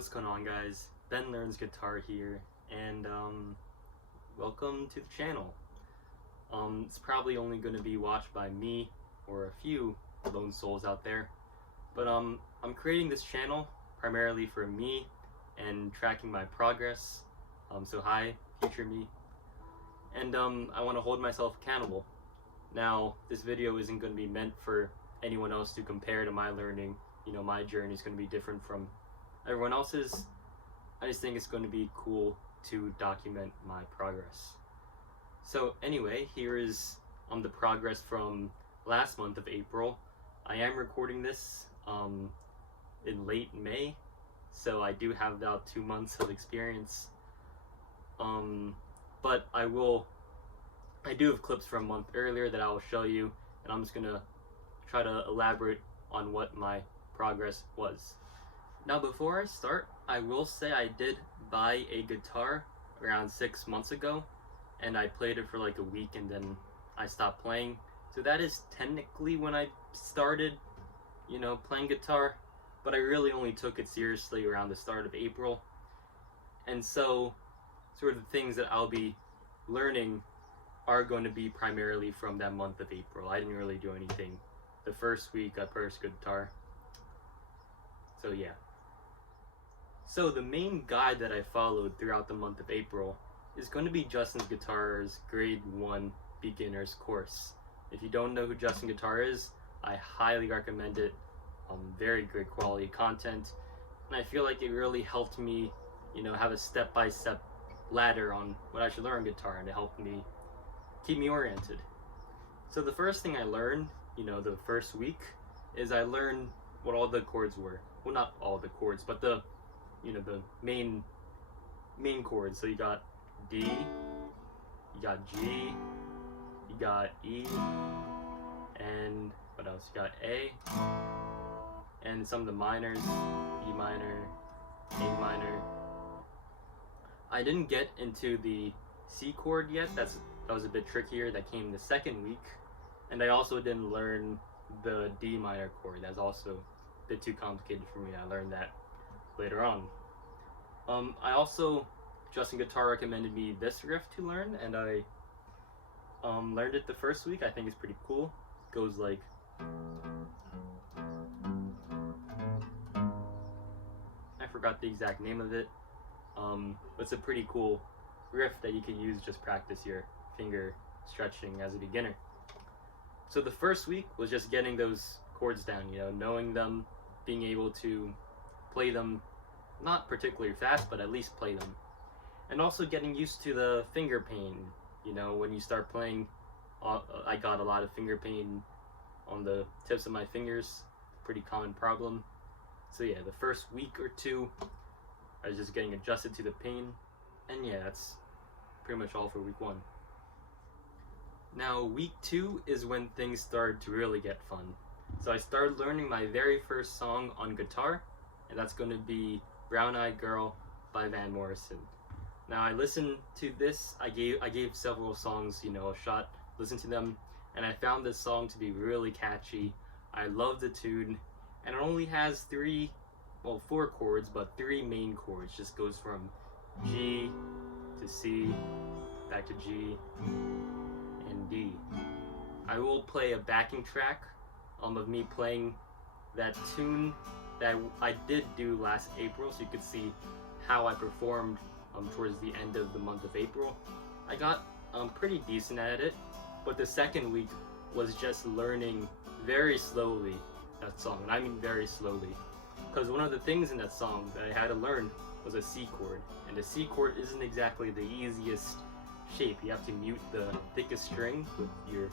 what's going on, guys? Ben Learns Guitar here, and welcome to the channel. It's probably only going to be watched by me or a few lone souls out there, but I'm creating this channel primarily for me and tracking my progress. So hi, future me, and I want to hold myself accountable. Now, this video isn't going to be meant for anyone else to compare to my learning. You know, my journey is going to be different from everyone else's. I just think it's going to be cool to document my progress. So anyway, here is the progress from last month of April. I am recording this in late May, so I do have about 2 months of experience. But I do have clips from a month earlier that I will show you, and I'm just gonna try to elaborate on what my progress was. Now, before I start, I will say I did buy a guitar around 6 months ago, and I played it for like a week and then I stopped playing. So that is technically when I started, playing guitar, but I really only took it seriously around the start of April. And so, sort of the things that I'll be learning are going to be primarily from that month of April. I didn't really do anything the first week I purchased guitar. So yeah. So the main guide that I followed throughout the month of April is going to be Justin's Guitar's Grade 1 Beginner's Course. If you don't know who Justin Guitar is, I highly recommend it. Very great quality content, and I feel like it really helped me, have a step-by-step ladder on what I should learn guitar, and it helped me keep me oriented. So the first thing I learned, the first week, is I learned what all the chords were. Well, not all the chords, but the main chords. So you got D, you got G, you got E, and what else? You got A, and some of the minors, E minor, A minor. I didn't get into the C chord yet. That was a bit trickier. That came the second week. And I also didn't learn the D minor chord. That's also a bit too complicated for me. I learned that later on. Justin Guitar recommended me this riff to learn, and I learned it the first week. I think it's pretty cool. It goes like, I forgot the exact name of it. It's a pretty cool riff that you can use just practice your finger stretching as a beginner. So the first week was just getting those chords down, knowing them, being able to play them, not particularly fast, but at least play them. And also getting used to the finger pain. When you start playing, I got a lot of finger pain on the tips of my fingers, pretty common problem. So yeah, the first week or two, I was just getting adjusted to the pain. And yeah, that's pretty much all for week 1. Now, week 2 is when things started to really get fun. So I started learning my very first song on guitar, and that's going to be Brown Eyed Girl by Morrison. Now, I listened to this, I gave several songs, a shot, listened to them, and I found this song to be really catchy. I love the tune, and it only has 4 chords, but 3 main chords. Just goes from G to C, back to G, and D. I will play a backing track of me playing that tune that I did do last April, so you could see how I performed towards the end of the month of April. I got pretty decent at it, but the second week was just learning very slowly that song, and I mean very slowly, because one of the things in that song that I had to learn was a C chord, and the C chord isn't exactly the easiest shape. You have to mute the thickest string with your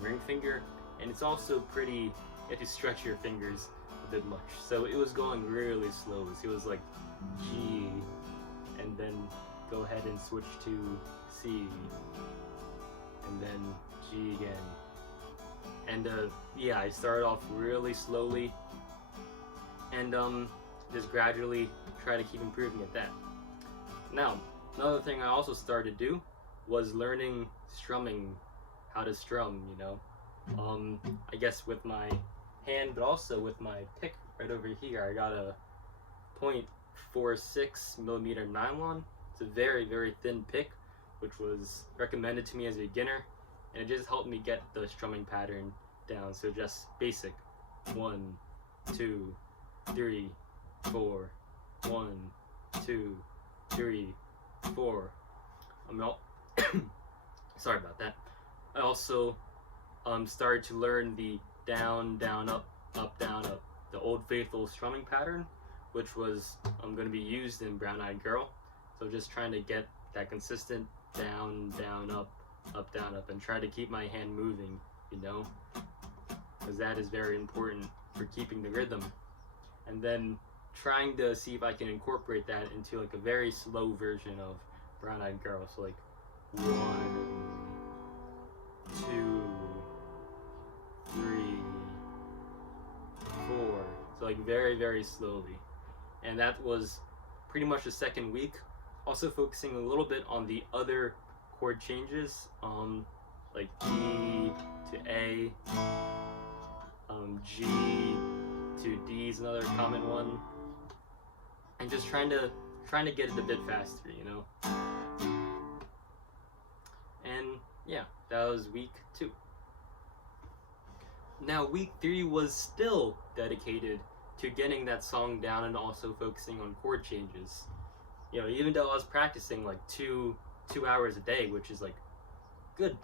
ring finger, and it's also you have to stretch your fingers a bit much. So it was going really slow. So it was like G, and then go ahead and switch to C, and then G again. And yeah, I started off really slowly, and just gradually try to keep improving at that. Now, another thing I also started to do was learning strumming, how to strum, I guess with my hand, but also with my pick right over here. I got a .46 millimeter nylon. It's a very, very thin pick, which was recommended to me as a beginner, and it just helped me get the strumming pattern down. So just basic 1, 2, 3, 4, 1, 2, 3, 4. Sorry about that. I also started to learn the down, down, up, down, up, the Old Faithful strumming pattern, which was going to be used in Brown Eyed Girl. So just trying to get that consistent down, down, up, down, up, and try to keep my hand moving, because that is very important for keeping the rhythm. And then trying to see if I can incorporate that into like a very slow version of Brown Eyed Girl. So like 1, 2, 3, 4. So like very, very slowly. And that was pretty much the second week. Also focusing a little bit on the other chord changes, like D to A, G to D is another common one, and just trying to get it a bit faster, And yeah, that was week 2. Now week 3 was still dedicated to getting that song down and also focusing on chord changes. Even though I was practicing like two hours a day, which is like good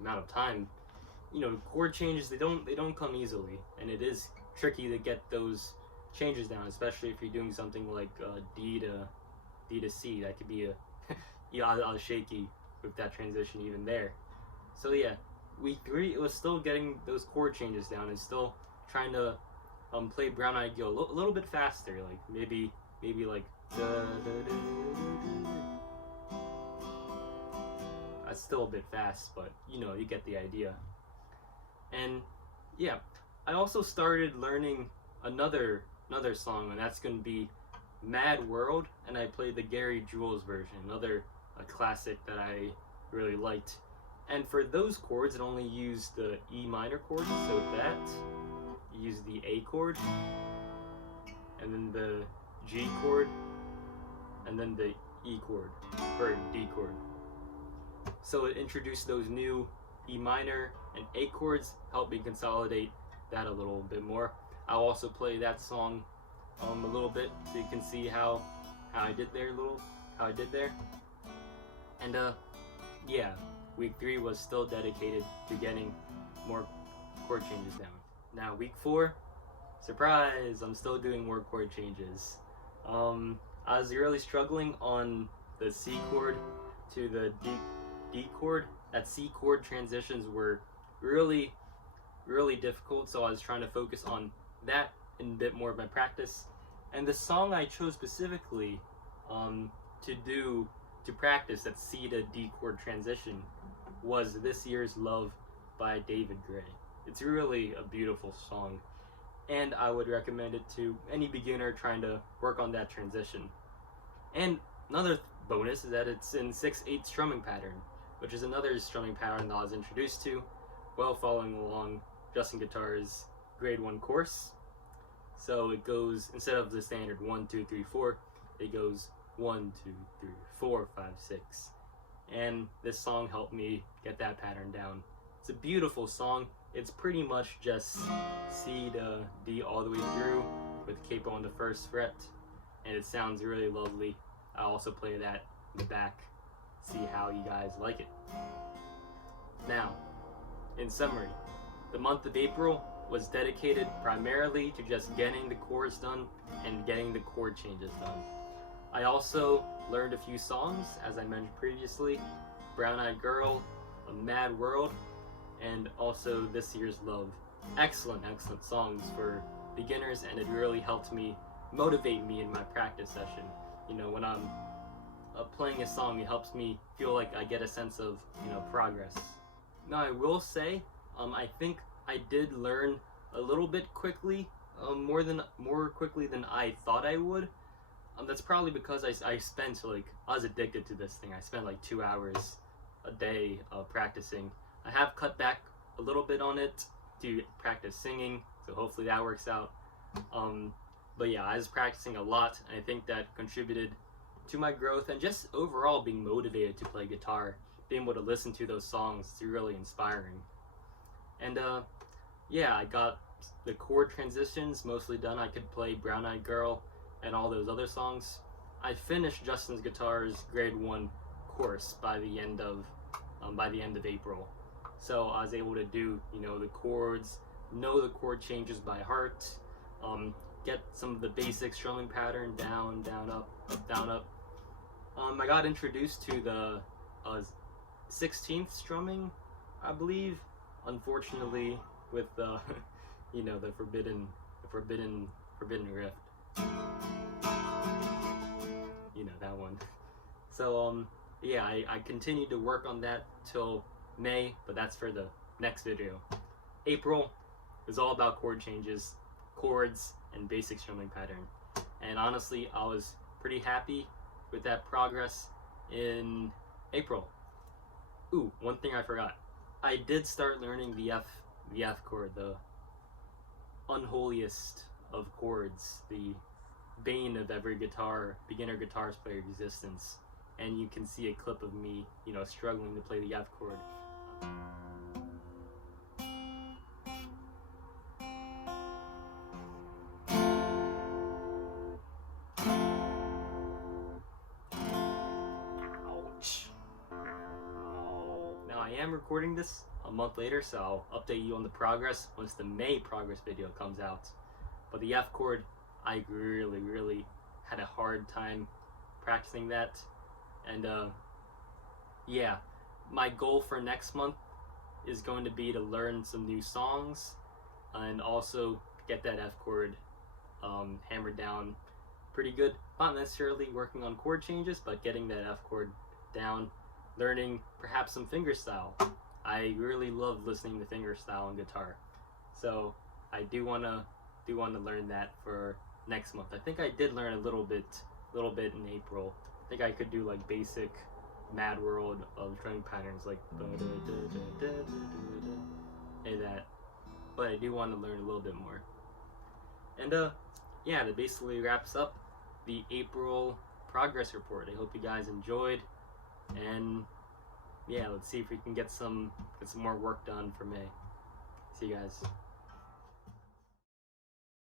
amount of time, chord changes, they don't come easily, and it is tricky to get those changes down, especially if you're doing something like D to C. That could be I was shaky with that transition even there. So yeah, week 3, it was still getting those chord changes down and still trying to play Brown Eyed Girl a little bit faster, like maybe like da, da, da, da, da. That's still a bit fast, but you get the idea. And yeah, I also started learning another song, and that's going to be Mad World, and I played the Gary Jules version, another classic that I really liked. And for those chords, it only used the E minor chord, so that use the A chord, and then the G chord, and then the E chord, or D chord. So it introduced those new E minor and A chords, helped me consolidate that a little bit more. I'll also play that song a little bit so you can see how I did there And yeah, week 3 was still dedicated to getting more chord changes down. Now week 4, surprise, I'm still doing more chord changes. I was really struggling on the C chord to the D chord. That C chord transitions were really difficult, so I was trying to focus on that in a bit more of my practice. And the song I chose specifically to practice that C to D chord transition was This Year's Love by David Gray. It's really a beautiful song, and I would recommend it to any beginner trying to work on that transition. And another bonus is that it's in 6/8 strumming pattern, which is another strumming pattern that I was introduced to while following along Justin Guitar's grade 1 course. So it goes, instead of the standard 1, 2, 3, 4, it goes 1, 2, 3, 4, 5, 6. And this song helped me get that pattern down. It's a beautiful song. It's pretty much just C to D all the way through with capo on the 1st fret, and it sounds really lovely. I'll also play that in the back, see how you guys like it. Now, in summary, the month of April was dedicated primarily to just getting the chords done and getting the chord changes done. I also learned a few songs, as I mentioned previously, Brown Eyed Girl, A Mad World, and also This Year's Love. Excellent songs for beginners, and it really helped me motivate me in my practice session. When I'm playing a song, it helps me feel like I get a sense of progress. Now I will say, I think I did learn a little bit quickly, more quickly than I thought I would. That's probably because I spent I was addicted to this thing. I spent 2 hours a day practicing. I have cut back a little bit on it to practice singing, so hopefully that works out. But yeah, I was practicing a lot, and I think that contributed to my growth and just overall being motivated to play guitar. Being able to listen to those songs is really inspiring. And yeah, I got the chord transitions mostly done. I could play Brown Eyed Girl and all those other songs. I finished Justin's Guitar's grade 1 course by the end of April. So I was able to do, the chords, know the chord changes by heart, get some of the basic strumming pattern, down, down, up, down, up. I got introduced to the 16th strumming, I believe. Unfortunately, with the, the forbidden rift. That one. So yeah, I continued to work on that till May, but that's for the next video. April is all about chord changes, chords, and basic strumming pattern. And honestly, I was pretty happy with that progress in April. Ooh, one thing I forgot. I did start learning the F chord, the unholiest of chords, the bane of every beginner guitarist player existence. And you can see a clip of me, struggling to play the F chord. Ouch. Now I am recording this a month later, so I'll update you on the progress once the May progress video comes out. But the F chord, I really had a hard time practicing that. And yeah, my goal for next month is going to be to learn some new songs and also get that F chord hammered down pretty good. Not necessarily working on chord changes, but getting that F chord down, learning perhaps some fingerstyle. I really love listening to fingerstyle on guitar, so I do wanna learn that for next month. I think I did learn a little bit in April. I think I could do like basic Mad World of drumming patterns, like that. But I do want to learn a little bit more. And yeah, that basically wraps up the April progress report. I hope you guys enjoyed, and yeah, let's see if we can get some more work done for May. See you guys.